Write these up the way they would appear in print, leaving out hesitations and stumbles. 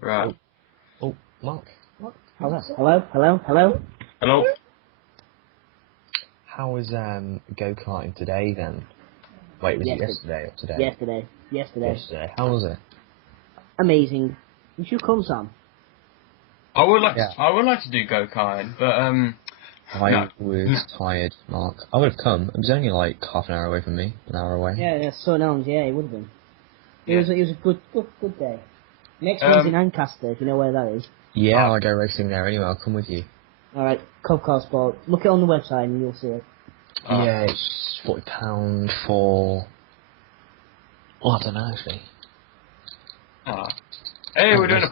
Right. Oh, Mark. Hello. Hello. Hello? How was go-karting today then? Wait, was it yesterday or today? Yesterday. How was it? Amazing. You should come, Sam. I would like Yeah. I would like to do go-karting, but I no. was tired, Mark. I would have come. It was only like half an hour away from me, an hour away. Yeah, St Helens. Yeah, it would have been. It Yeah. was a good day. Next one's in Ancaster, if you know where that is. Yeah, I go racing there anyway. I'll come with you. All right, Cub Car Sport. Look it on the website and you'll see it. Yeah, it's £40 for. Well, I don't know actually. Ah. Hey, we're doing a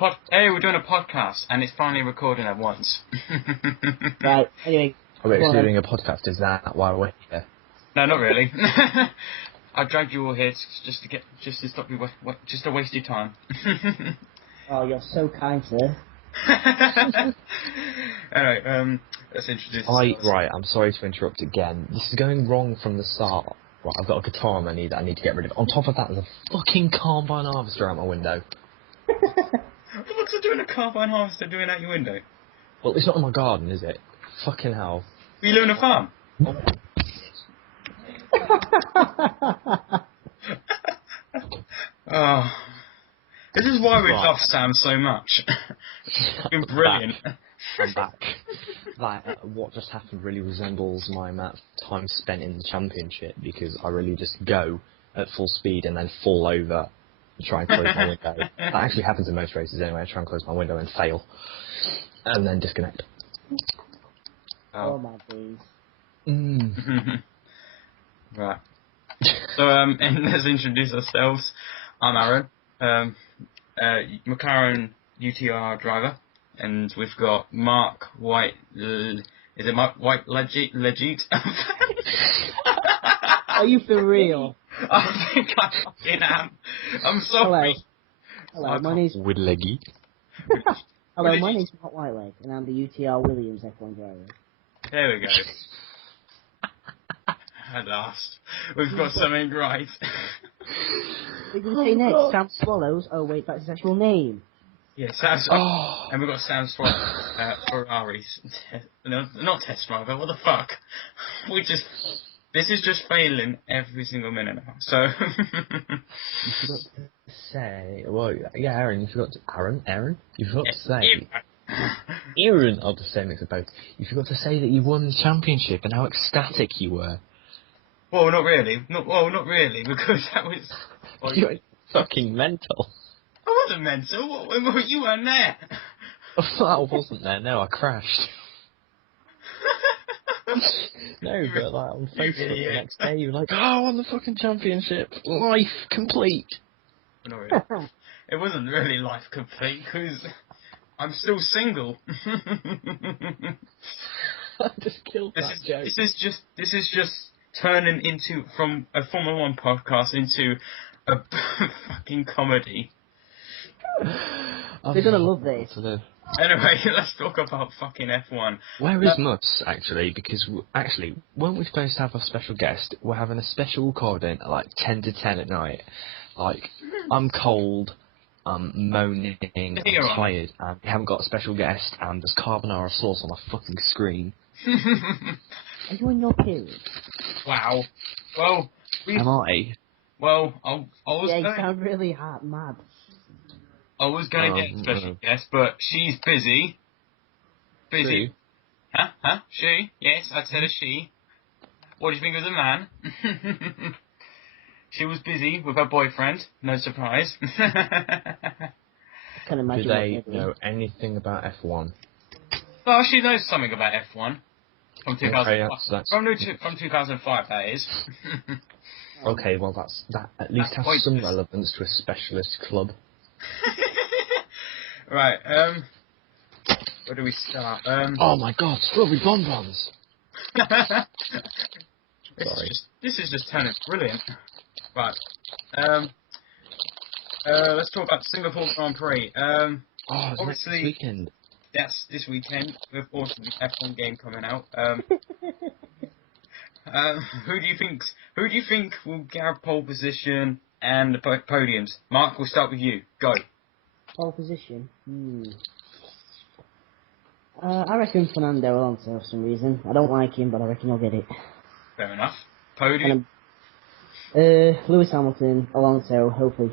podcast, and it's finally recording at once. Right. Anyway. Oh, wait, go so on you're then. doing a podcast? Is that why we're here? No, not really. I dragged you all here just to stop you, just to waste your time. Oh, you're so kind, sir. Alright, let's introduce ourselves. Right, I'm sorry to interrupt again. This is going wrong from the start. Right, I've got a guitar I need to get rid of. On top of that, there's a fucking combine harvester out my window. What the fuck's it doing a carbine harvester doing out your window? Well, it's not in my garden, is it? Fucking hell. You live in a farm? Oh. This is why we love Sam so much. It's been brilliant. I'm back. What just happened really resembles my amount of time spent in the championship, because I really just go at full speed and then fall over and try and close my window. That actually happens in most races anyway. I try and close my window and fail. And then disconnect. Oh my days. Right. So, and let's introduce ourselves. I'm Aaron, McLaren UTR driver, and we've got Mark White. Is it Mark White Legit? Are you for real? I think I fucking am. I'm sorry. Hello, my name's... With leggy. Hello, my name's Matt Whiteleg, and I'm the UTR Williams F1 driver. There we go. At last. We've got something right. We're going to say next, Sam Swallows. Oh wait, that's his actual name. Yeah, Sam's... And we've got Sam Swallows, Ferraris. No, not test driver, what the fuck? This is just failing every single minute now, so... You forgot to say... Well, yeah, Aaron, you forgot to... Aaron? You forgot to say... Aaron! I'll just say mix of both. You forgot to say that you won the championship and how ecstatic you were. Well, not really. Not really, because that was... Well, You were fucking mental. I wasn't mental. You weren't there. I wasn't there, no, I crashed. No, but like on Facebook the next day, you were like, "Oh, I won the fucking championship! Life complete!" Not really. It wasn't really life complete, because I'm still single. I just killed that joke. This is just turning into, from a Formula 1 podcast into a fucking comedy. They're gonna love this. Anyway, let's talk about fucking F1. Where is Mus, actually? Because, weren't we supposed to have a special guest? We're having a special recording at like 10 to 10 at night. Like, I'm cold, I'm moaning, I'm tired, and we haven't got a special guest, and there's carbonara sauce on my fucking screen. Are you on your period? Wow. Well, Am I? Well, I was Yeah, you going... sound really mad. I was going to get a special guest, but she's busy. Busy. True. Huh? She? Yes, I said a she. What do you think of the man? She was busy with her boyfriend. No surprise. I can imagine. Do they know anything about F1? Well, she knows something about F1. From 2005. that's From 2005, that is. Okay, well that at least That's has some pointless. relevance to a specialist club. Right, where do we start? Oh my god, strawberry bonbons! Sorry. This is just turning brilliant. Right, let's talk about Singapore Grand Prix. Obviously, next weekend. That's this weekend, with also the F1 game coming out. Who do you think will get pole position and the podiums? Mark, we'll start with you. Go. Pole position. I reckon Fernando Alonso for some reason. I don't like him, but I reckon he'll get it. Fair enough. Podium. Lewis Hamilton, Alonso, hopefully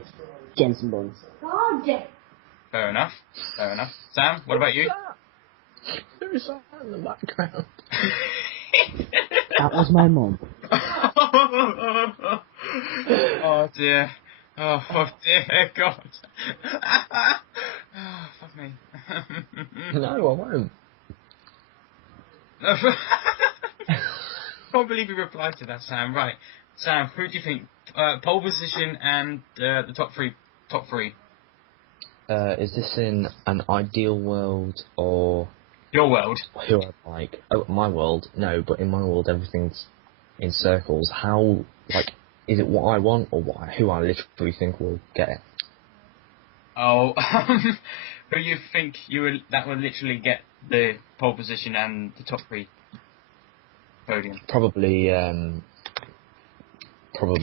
Jensen Buns. Fair enough. Sam, what about you? Who's that in the background? That was my mum. Oh dear. Oh dear God. Oh, fuck me. No, I won't. Can't believe you replied to that, Sam. Right. Sam, who do you think? Pole position and the top three. Is this in an ideal world or Your world. who I like? Oh, my world? No, but in my world everything's in circles. How, like, is it what I want or who I literally think will get it? Oh, who you think that will literally get the pole position and the top three podium? Probably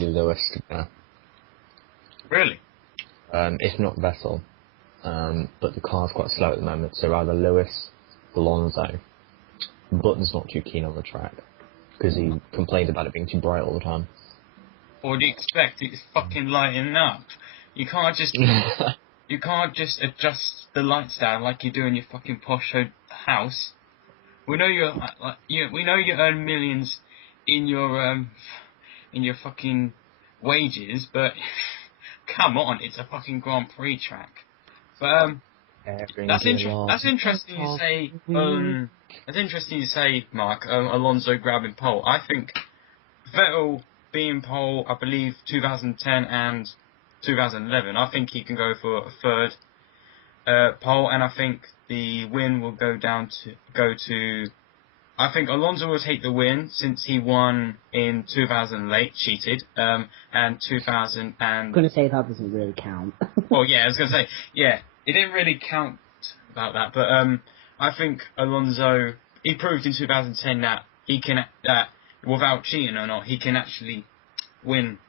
Lewis. Really? If not Vettel. But the car's quite slow at the moment, so either Lewis, Alonso. Button's not too keen on the track because he complained about it being too bright all the time. What do you expect? It's fucking lighting up. You can't just adjust the lights down like you do in your fucking posh house. We know we know you earn millions in your fucking wages, but come on, it's a fucking Grand Prix track. But that's interesting you say. That's interesting you say, Mark. Alonso grabbing pole. I think Vettel being pole, I believe 2010 and 2011. I think he can go for a third pole, and I think the win will go to. I think Alonso will take the win since he won in 2008, cheated, and 2000 and. I'm gonna say that doesn't really count. Well, yeah, I was gonna say, yeah, it didn't really count about that, but I think Alonso, he proved in 2010 that he can, without cheating or not, he can actually win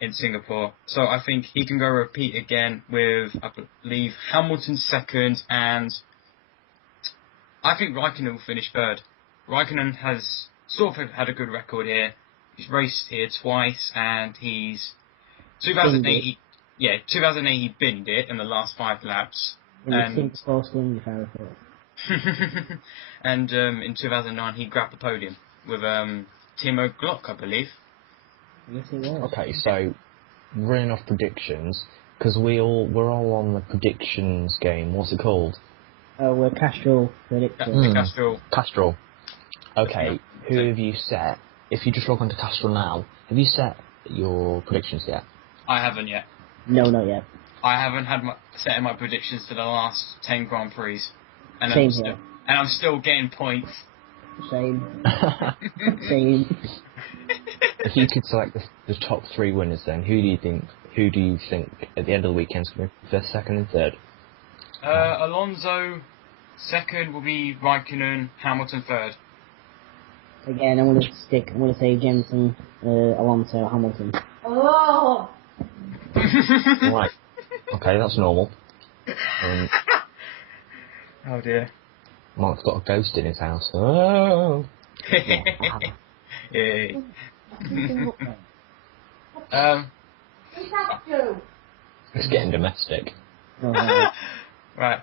in Singapore. So I think he can go repeat again with, I believe, Hamilton second, and I think Raikkonen will finish third. Raikkonen has sort of had a good record here. He's raced here twice, and he's 2008. 2008 he binned it in the last 5 laps. And in 2009 he grabbed the podium with Timo Glock, I believe. Yes, it was. Okay, so running off predictions, because we're all on the predictions game. What's it called? We're Castrol predictors. Castrol. Okay, who have you set? If you just log on to Castrol now, have you set your predictions yet? I haven't yet. No, not yet. I haven't had set my predictions to the last 10 Grand Prix, and I'm still getting points. Same. Same. If you could select the top 3 winners, then who do you think at the end of the weekend is going to be first, second, and third? Alonso second will be Raikkonen, Hamilton third. Again, I'm going to say Jensen, Alonso, Hamilton. Oh. Right. Okay, that's normal. Oh dear. Mark's got a ghost in his house. Oh. Yeah. It's getting domestic. Right.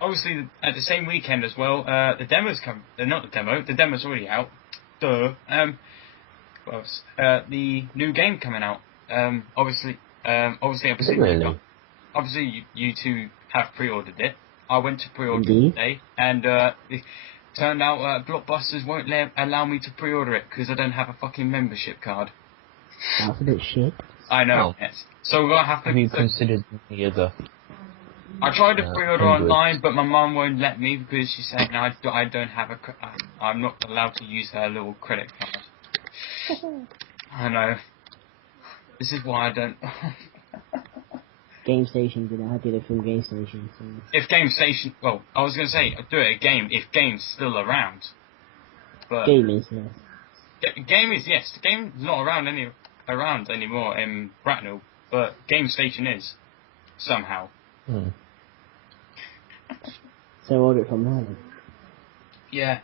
Obviously, at the same weekend as well, the demo's come. Not the demo. The demo's already out. Duh. What else? The new game coming out. Obviously, Really? Obviously, you two have pre-ordered it. I went to pre-order it today, and it turned out Blockbusters won't allow me to pre-order it because I don't have a fucking membership card. That's a bit shit. I know. Oh. Yes. So we're gonna have to. Have you considered the other? I tried to pre-order hundreds? online, but my mum won't let me because she's saying I don't have I'm not allowed to use her little credit card. I know. This is why I don't. Game Station did it. I did it from Game Station. So. If Game Station, well, I was gonna say I'd do it at Game if Game's still around. But Game is, yes. Game is, yes. The game's not around anymore in Bracknell, but Game Station is. somehow. So order it from there then. Yeah.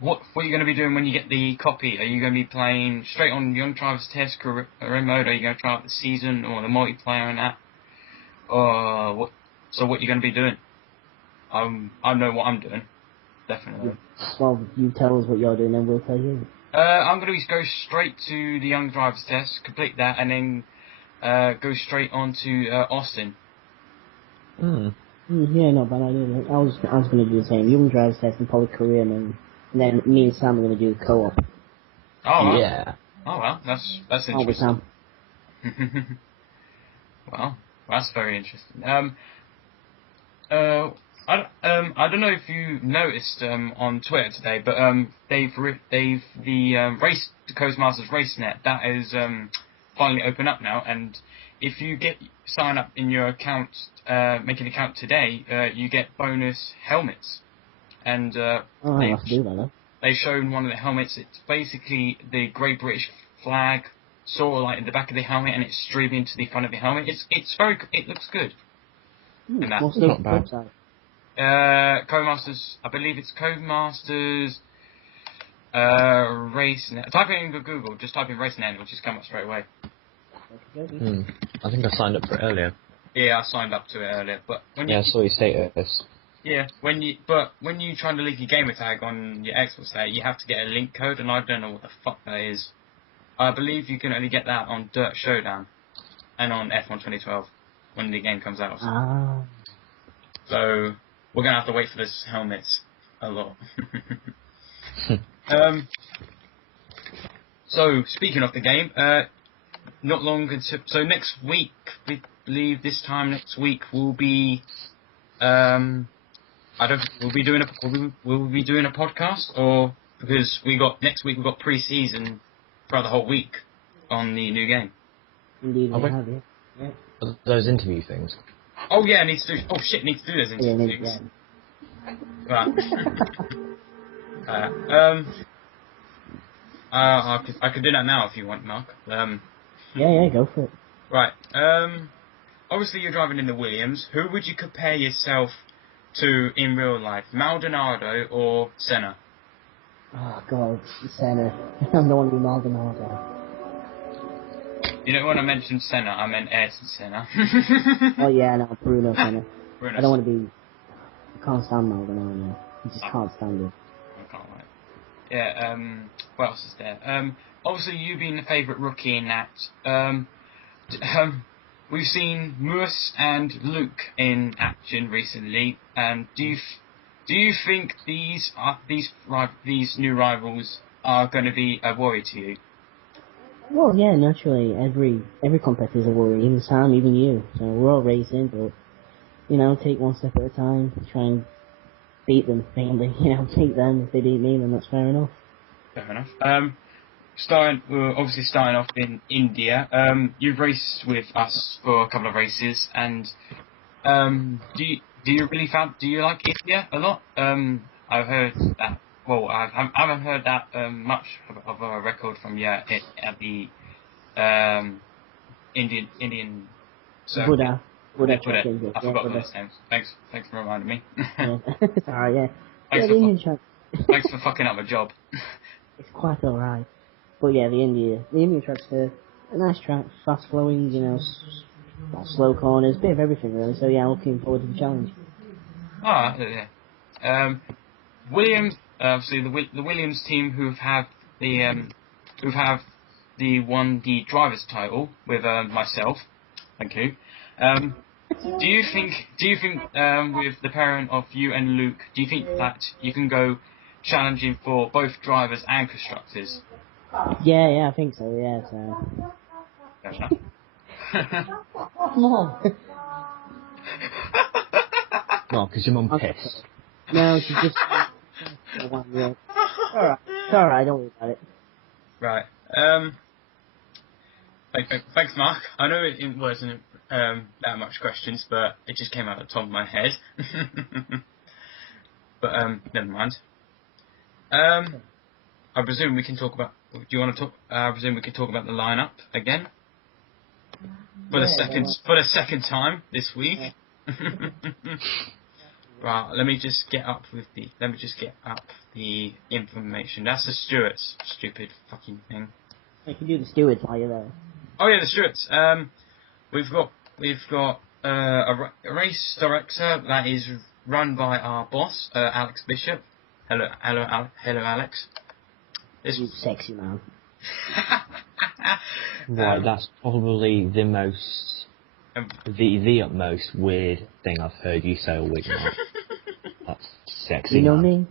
What are you going to be doing when you get the copy? Are you going to be playing straight on Young Drivers Test career mode? Are you going to try out the season or the multiplayer and that? Or what? So what are you going to be doing? I know what I'm doing. Definitely. Well, you tell us what you're doing, and we'll tell you. I'm going to go straight to the Young Drivers Test, complete that, and then go straight on to Austin. Yeah, not bad idea. Mate. I was going to do the same. Young drivers test and probably career, and then me and Sam are going to do co-op. Oh wow. Yeah. Oh well, that's Oh, with interesting. Sam. Well, that's very interesting. I don't know if you noticed on Twitter today, but the Codemasters RaceNet that is finally open up now, and if you sign up in your account, make an account today, you get bonus helmets. And I'll have to do that, though. they showed one of the helmets. It's basically the Great British flag, sort of like in the back of the helmet, and it's streaming into the front of the helmet. It looks good. What's the Not bad. website? Codemasters, I believe it's Codemasters RaceNet. Type it in Google, just type in RaceNet, it'll just come up straight away. I think I signed up for it earlier. Yeah, I signed up to it earlier, but when you I saw your status. yeah, when you try to link your gamer tag on your Xbox there, you have to get a link code, and I don't know what the fuck that is. I believe you can only get that on Dirt Showdown and on F1 2012 when the game comes out. Ah. So we're gonna have to wait for this helmets a lot. So speaking of the game, not long until so next week, we believe this time next week we'll be we'll be doing a podcast, or because next week we've got pre-season for the whole week on the new game. Indeed, we have, yeah. Those interview things. Oh yeah, needs to do those interviews. Yeah. I could do that now if you want, Mark. Yeah, go for it. Right. Obviously you're driving in the Williams. Who would you compare yourself to in real life, Maldonado or Senna? Oh god, Senna. I'm the one who Maldonado. You know, when I mentioned Senna, I meant Ayrton Senna. Oh yeah, no, Bruno Senna. Bruno I don't want to be. I can't stand Maldonado. I just can't stand it. I can't wait. Yeah. What else is there? Obviously, you being the favourite rookie in that. We've seen Moose and Luke in action recently. Do you think these new rivals are going to be a worry to you? Well, yeah, naturally, every competitor's a worry, even Sam, even you. So we're all racing, but take one step at a time, try and beat them, mainly. Beat them. If they beat me, then that's fair enough. Fair enough. Obviously starting off in India. You've raced with us for a couple of races, and do you like India a lot? I've heard that. Well, I haven't heard that much of a record from you at the Indian circuit. Buddha. I forgot those names. Thanks for reminding me. Yeah. Alright, yeah. Thanks, the Indian track. Thanks for fucking up my job. It's quite alright. But yeah, the Indian track's a nice track, fast flowing, slow corners, bit of everything really. So yeah, looking forward to the challenge. Yeah. Williams, obviously the Williams team who have won the drivers' title with myself. Thank you. Do you think with the pairing of you and Luke, do you think that you can go challenging for both drivers and constructors? Yeah, I think so. Yeah. So. Fair enough. Mom. No, because your mum pissed. No, she just. Alright, don't worry about it. Right. Thanks, Mark. I know it wasn't that much questions, but it just came out of the top of my head. But never mind. I presume we can talk about Do you want to talk? I presume we could talk about the lineup again for the second time this week. Right, let me just get up the information. That's the Stewards, stupid fucking thing. You can do the stewards while you're there. Oh yeah, the Stewards. We've got a race director that is run by our boss, Alex Bishop. Hello, Alex. You sexy man. Right, that's probably the most, the utmost weird thing I've heard you say all week now. That's sexy. You know man. me?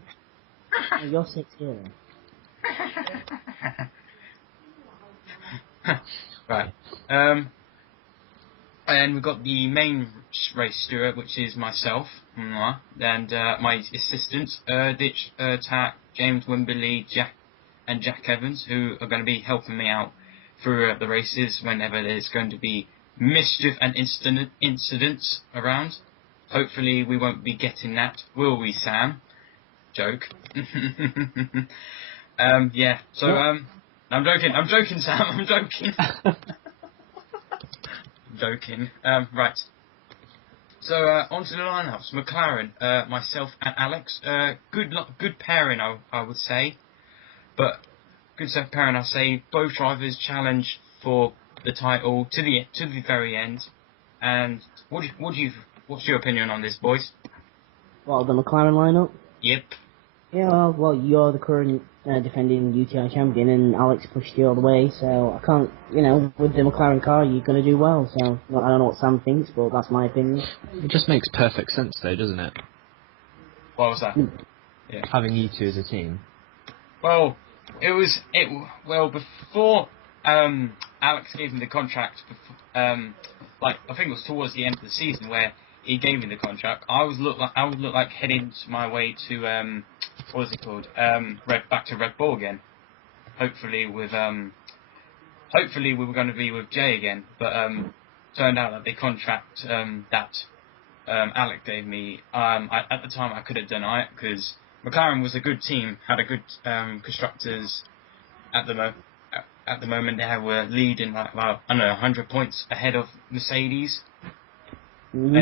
Oh, you're sexy. Right. And we've got the main race steward, which is myself, and my assistants, Ditch, Tack, James Wimberley, Jack Evans, who are going to be helping me out through the races whenever there's going to be mischief and incidents around. Hopefully we won't be getting that, will we, Sam? Joke. Yeah. So I'm joking, Sam. I'm joking. Right. So onto the lineups. McLaren, myself and Alex. Good pairing, I would say. But good pairing, I say. Both drivers challenge for the title to the very end. And what's your opinion on this, boys? Well, the McLaren lineup? Yep. Yeah, well, you're the current defending UTR champion, and Alex pushed you all the way, so I can't, with the McLaren car, you're going to do well, so I don't know what Sam thinks, but that's my opinion. It just makes perfect sense though, doesn't it? What was that? Yeah. Having you two as a team. Well, before Alex gave me the contract, I think it was towards the end of the season where he gave me the contract, I would look like heading my way to what was it called? Back to Red Bull again. Hopefully we were going to be with Jay again, but turned out that the contract that Alec gave me, at the time I could have denied it because McLaren was a good team, had a good constructors at the moment. They were leading about 100 points ahead of Mercedes. Mm-hmm,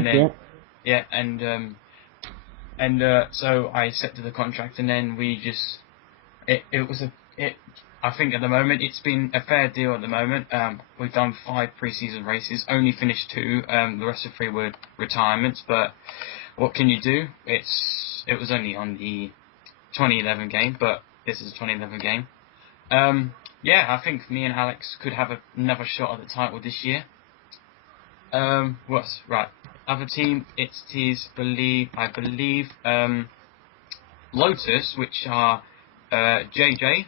and then, so I accepted the contract, and then I think at the moment it's been a fair deal at the moment. We've done 5 pre-season races, only finished 2. The rest of 3 were retirements, but what can you do? It was only on the 2011 game, but this is a 2011 game. I think me and Alex could have another shot at the title this year. What's right? Other team, I believe, Lotus, which are JJ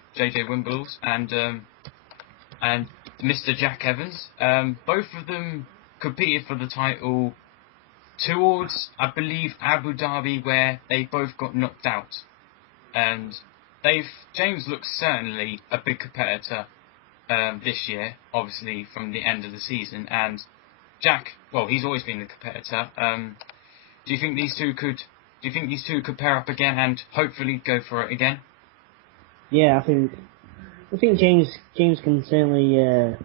Wimbles and Mr. Jack Evans. Both of them competed for the title towards, I believe, Abu Dhabi, where they both got knocked out. And James looks certainly a big competitor this year, obviously from the end of the season, and Jack, well, he's always been a competitor. Do you think these two could pair up again and hopefully go for it again? Yeah, I think James can certainly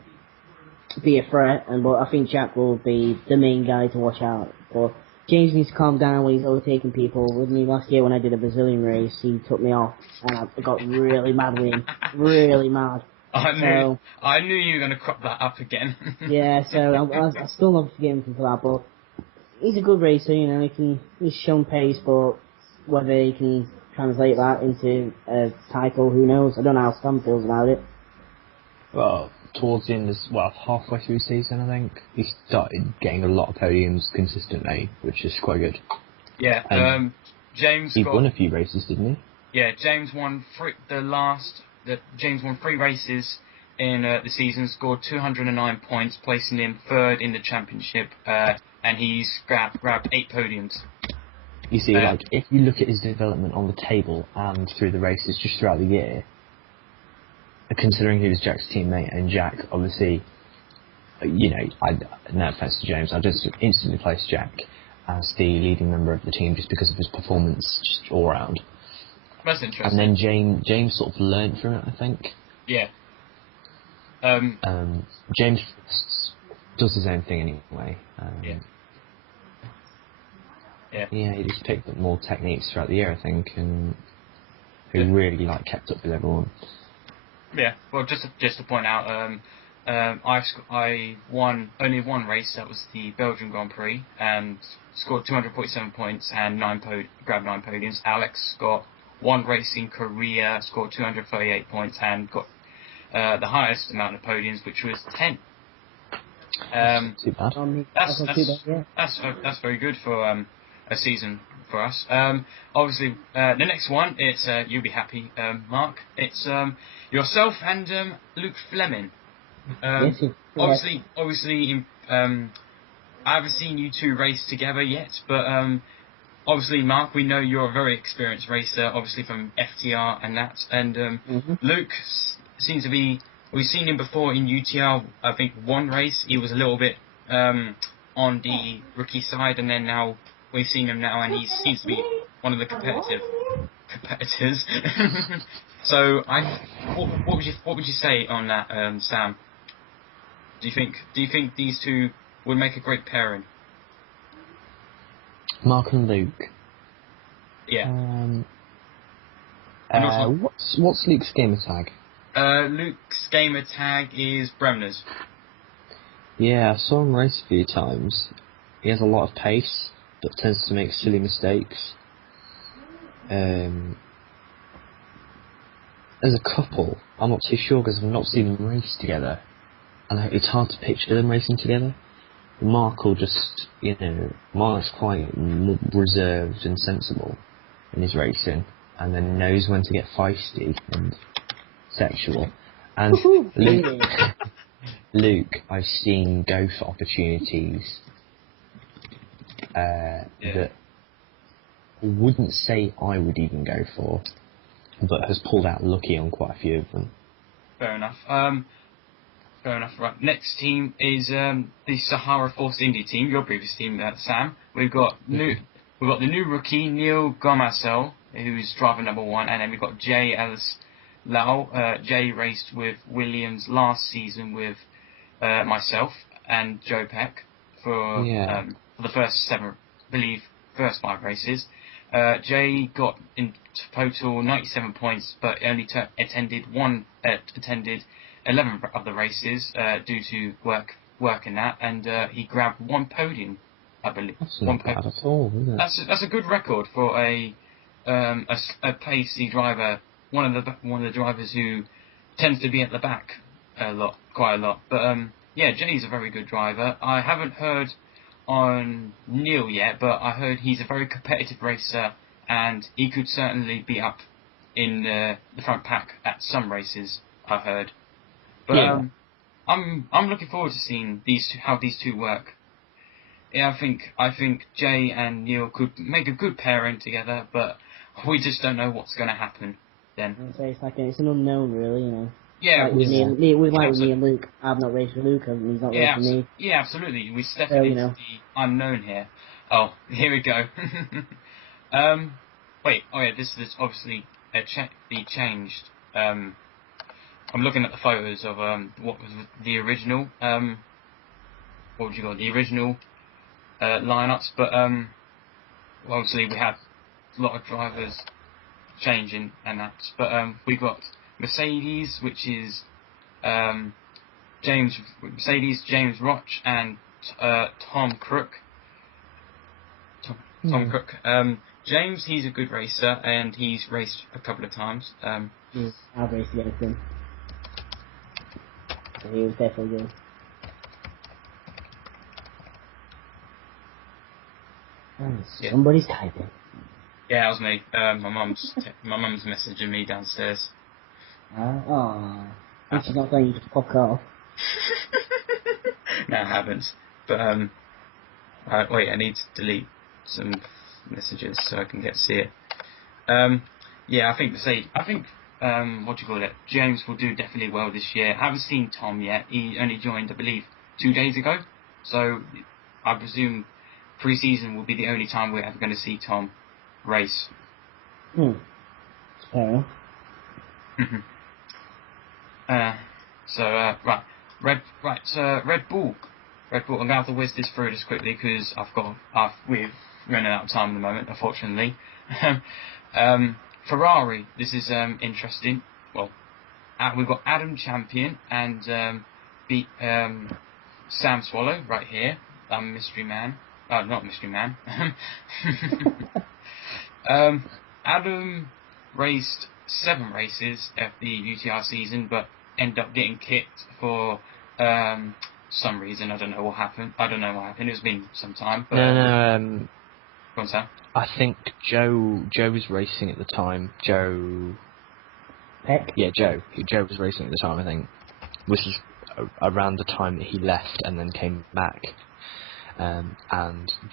be a threat, but I think Jack will be the main guy to watch out. But James needs to calm down when he's overtaking people. With me last year when I did a Brazilian race, he took me off, and I got really mad with him, really mad. I knew you were going to crop that up again. Yeah, so I still not forgive him for that, but he's a good racer, he's shown pace, but whether he can translate that into a title, who knows? I don't know how Sam feels about it. Well, towards the end of, halfway through the season, I think, he started getting a lot of podiums consistently, which is quite good. Yeah, James won a few races, didn't he? Yeah, James won 3 races in the season, scored 209 points, placing him 3rd in the championship, and he's grabbed 8 podiums. You see, if you look at his development on the table and through the races just throughout the year, considering he was Jack's teammate, and Jack, obviously, no offence to James, I just instantly placed Jack as the leading member of the team just because of his performance just all round. That's interesting. And then James sort of learned from it, I think. Yeah. James does his own thing anyway. Yeah. Yeah. Yeah, he just picked up more techniques throughout the year, I think, and he Yeah. really kept up with everyone. Yeah. Well, just to point out, I won only one race. That was the Belgian Grand Prix, and scored 247 points and grabbed 9 podiums. Alex got one race in Korea, scored 238 points, and got the highest amount of podiums, which was 10. Not too bad. That's very good for a season for us. Obviously, the next one, it's you'll be happy, Mark. It's yourself and Luke Fleming. Yes. Obviously, I haven't seen you two race together yet, but obviously, Mark, we know you're a very experienced racer, obviously from FTR and that, and Luke seems to be. We've seen him before in UTR. I think one race he was a little bit on the rookie side, and then now we've seen him now, and he seems to be one of the competitors. So, what would you say on that, Sam? Do you think these two would make a great pairing? Mark and Luke. Yeah. What's Luke's gamer tag? Luke's gamer tag is Bremner's. Yeah, I saw him race a few times. He has a lot of pace, but tends to make silly mistakes. As a couple, I'm not too sure because I've not seen them race together, and it's hard to picture them racing together. Mark will just, Mark's quite reserved and sensible in his racing, and then knows when to get feisty and sexual. And Luke, I've seen go for opportunities that I wouldn't say I would even go for, but has pulled out lucky on quite a few of them. Fair enough. Right. Next team is the Sahara Force Indy team, your previous team, Sam. We've got the new rookie Neil Gomasel, who's driver number 1, and then we've got Jay Ellis Lau. Jay raced with Williams last season with myself and Joe Peck for the first 5 races. Jay got in total 97 points, but only attended 11 of the races due to work in that, and he grabbed 1 podium, I believe. That's not bad at all, is it? That's a good record for a pacey driver. One of the drivers who tends to be at the back quite a lot. But Jay's a very good driver. I haven't heard on Neil yet, but I heard he's a very competitive racer, and he could certainly be up in the front pack at some races, I heard. But I'm looking forward to seeing how these two work. Yeah, I think Jay and Neil could make a good pairing together, but we just don't know what's going to happen then. So it's an unknown, really, Yeah, with me and Luke. I've not raced with Luke, and he's not raced with me. Yeah, absolutely. We stepped into the unknown here. Oh, here we go. This is obviously be changed. I'm looking at the photos of what was the original. What would you call it? The original lineups, but obviously we had a lot of drivers changing and that. But we got Mercedes, which is James Roch and Tom Crook. Tom Crook. James, he's a good racer, and he's raced a couple of times. I've raced against him. So he was definitely good. Somebody's typing. Yeah, that was me. My mum's messaging me downstairs. And she's not letting you just fuck off. No, I haven't. But wait, I need to delete some messages so I can see it. I think what do you call it? James will do definitely well this year. I haven't seen Tom yet. He only joined, I believe, 2 days ago. So I presume pre-season will be the only time we're ever going to see Tom race. Fair enough. Red Bull. I'm gonna have to whiz this through just quickly because we've running out of time at the moment, unfortunately. Ferrari. This is interesting. Well, we've got Adam Champion and Sam Swallow right here. Mystery Man. Not Mystery Man. Adam raced 7 races of the UTR season, but ended up getting kicked for some reason. I don't know what happened. It was been some time. But, No. Go on, Sam. I think Joe was racing at the time. Joe. Peck? Yeah, Joe. Joe was racing at the time, I think. Which is around the time that he left and then came back. And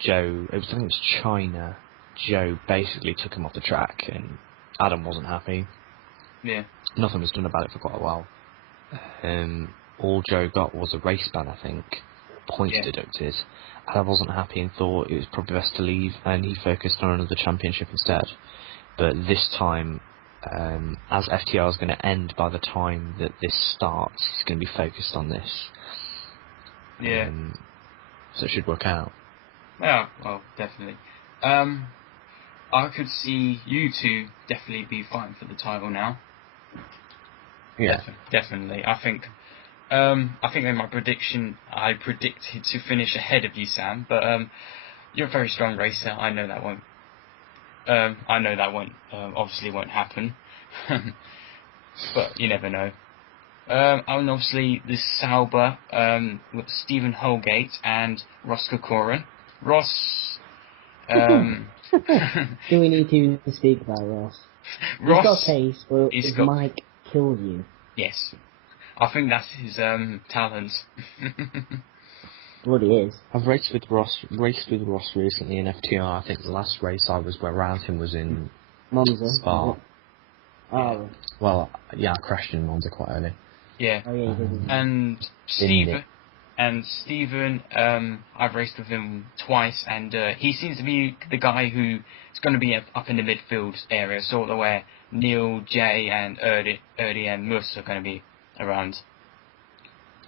Joe, I think it was China. Joe basically took him off the track, and Adam wasn't happy. Yeah. Nothing was done about it for quite a while. All Joe got was a race ban, I think, points deducted. Adam wasn't happy and thought it was probably best to leave, and he focused on another championship instead. But this time, as FTR is going to end by the time that this starts, he's going to be focused on this. Yeah. So it should work out. Yeah, well, definitely. I could see you two definitely be fighting for the title now. Yeah. Definitely. I think in my prediction, I predicted to finish ahead of you, Sam. But you're a very strong racer. I know that won't. Obviously won't happen. But you never know. And obviously the Sauber with Stephen Holgate and Ross Kokorin. Ross. Do we need to speak about Ross? He's got a pace, but his mic kills you. Yes. I think that's his talent. What he is. I've raced with Ross recently in FTR. I think the last race I was around him was in Monza. Spa. Oh. Well, yeah, I crashed in Monza quite early. Yeah. Oh yeah, he did. And Stephen, I've raced with him twice, and he seems to be the guy who is going to be up in the midfield area, sort of where Neil, Jay, and Erdy and Mus are going to be around.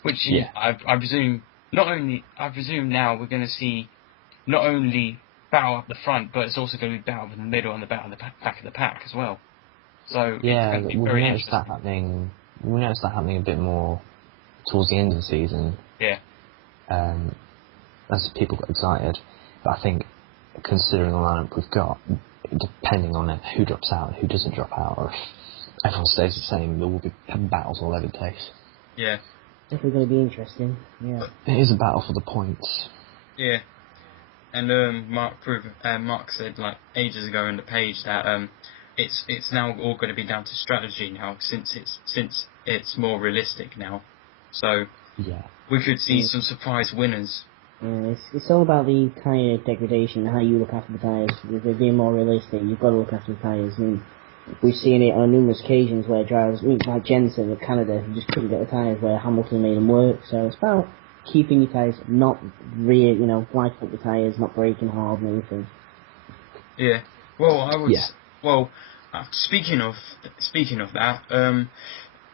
Which I presume now we're going to see not only battle up the front, but it's also going to be battle in the middle and the battle at the back of the pack as well. So yeah, it's going to be we very noticed that happening. We noticed that happening a bit more towards the end of the season. Yeah. As people got excited, but I think considering the lineup we've got, depending on who drops out and who doesn't drop out, or if everyone stays the same, there will be battles all over the place. Yeah. Definitely going to be interesting. Yeah. It is a battle for the points. Yeah. And Mark said like ages ago in the page that it's now all going to be down to strategy now since it's more realistic now. So we could see some surprise winners. Yeah, it's all about the tyre degradation, how you look after the tyres. If they're being more realistic, you've got to look after the tyres. And we've seen it on numerous occasions where drivers, like Jensen of Canada, who just couldn't get the tyres where Hamilton made them work. So it's about keeping your tyres, not lighting up the tyres, not breaking hard and everything. Yeah. Well, speaking of that,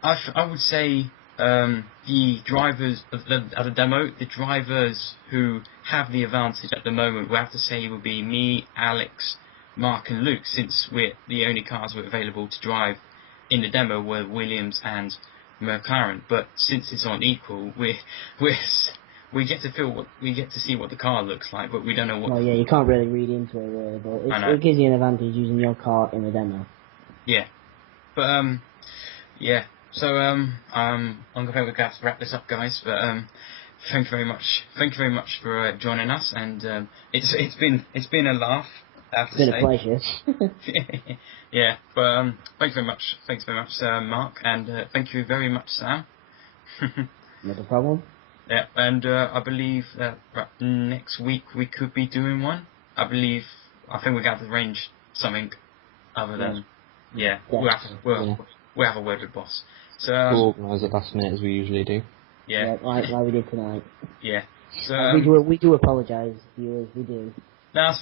I would say the drivers at the demo, the drivers who have the advantage at the moment, we have to say would be me, Alex, Mark, and Luke, since we're the only cars were available to drive in the demo were Williams and McLaren. But since it's on equal, we get to see what the car looks like, but we don't know what. Well, yeah, you can't really read into it really, but it gives you an advantage using your car in the demo. Yeah, but yeah. So I'm going to have to wrap this up, guys. But thank you very much. Thank you very much for joining us, and it's been a laugh. I have to say. It's been a pleasure. Yeah, but thanks very much. Thanks very much, Mark, and thank you very much, Sam. Not a problem. Yeah, and I believe that next week we could be doing one. I think we're going to arrange something other than we'll have a word with boss. So we'll organise it last minute as we usually do. Yeah, like we did tonight. Yeah. So we do apologise, viewers. We do. I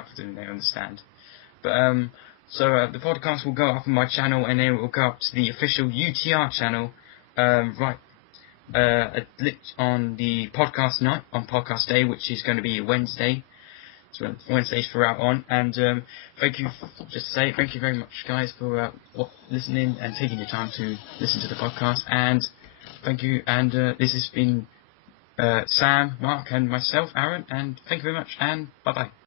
presume they understand. But So the podcast will go up on my channel, and then it will go up to the official UTR channel, on the podcast night, on podcast day, which is going to be Wednesday. So Wednesdays throughout on, and thank you very much, guys, for listening and taking your time to listen to the podcast, and thank you, and this has been Sam, Mark, and myself, Aaron, and thank you very much, and bye-bye.